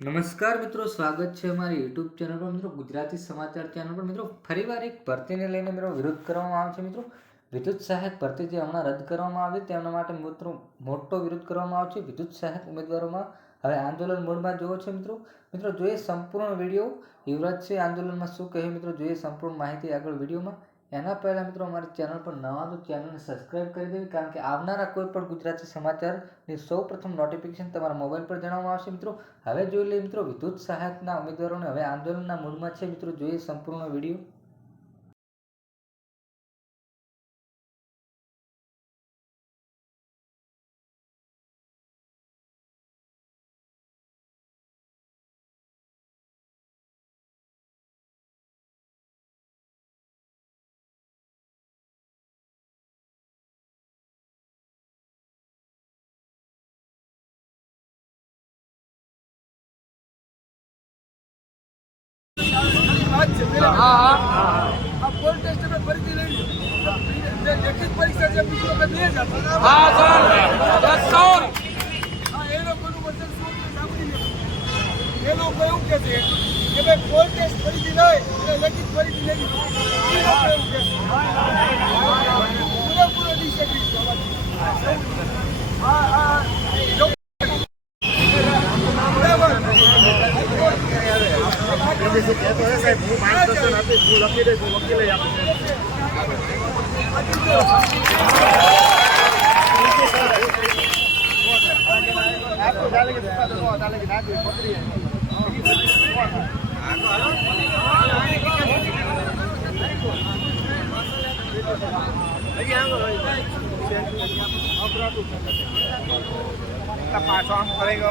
નમસ્કાર મિત્રો, સ્વાગત છે અમારી યુટ્યુબ ચેનલ પર મિત્રો, ગુજરાતી સમાચાર ચેનલ પર મિત્રો. ફરીવાર એક ભરતીને લઈને મિત્રો વિરોધ કરવામાં આવે છે મિત્રો. વિદ્યુત સહાયક ભરતી જે હમણાં રદ કરવામાં આવી તેના માટે મિત્રો મોટો વિરોધ કરવામાં આવે છે. વિદ્યુત સહાયક ઉમેદવારોમાં હવે આંદોલન મોડમાં જોવો છે મિત્રો. જોઈએ સંપૂર્ણ વિડીયો. યુવરાજસિંહ આંદોલનમાં શું કહ્યું મિત્રો, જોઈએ સંપૂર્ણ માહિતી આગળ વિડીયોમાં. એના પહેલાં મિત્રો અમારી ચેનલ પર નવા તો ચેનલને સબસ્ક્રાઈબ કરી દેવી, કારણ કે આવનારા કોઈ પણ ગુજરાતી સમાચારની સૌપ્રથમ નોટિફિકેશન તમારા મોબાઈલ પર જણાવવામાં આવશે મિત્રો. હવે જોઈ લઈએ મિત્રો વિદ્યુત સહાયકના ઉમેદવારોને હવે આંદોલનના મૂડમાં છે મિત્રો. જોઈએ સંપૂર્ણ વિડીયો. पोल टेस्ट में भर्ती नहीं लेखित परीक्षा जब दूसरों का दिया जाता है ये लोगों वचन શું સાંભળી એ લોકો એવું કહે છે કે ભાઈ પોલ ટેસ્ટ ફરીથી નહીં એટલે લેખિત ફરીથી નહીં. એ લોકો એવું કહે છે પૂરેપૂરો ડિસેબિલિટી પાછો આમ કરેગો.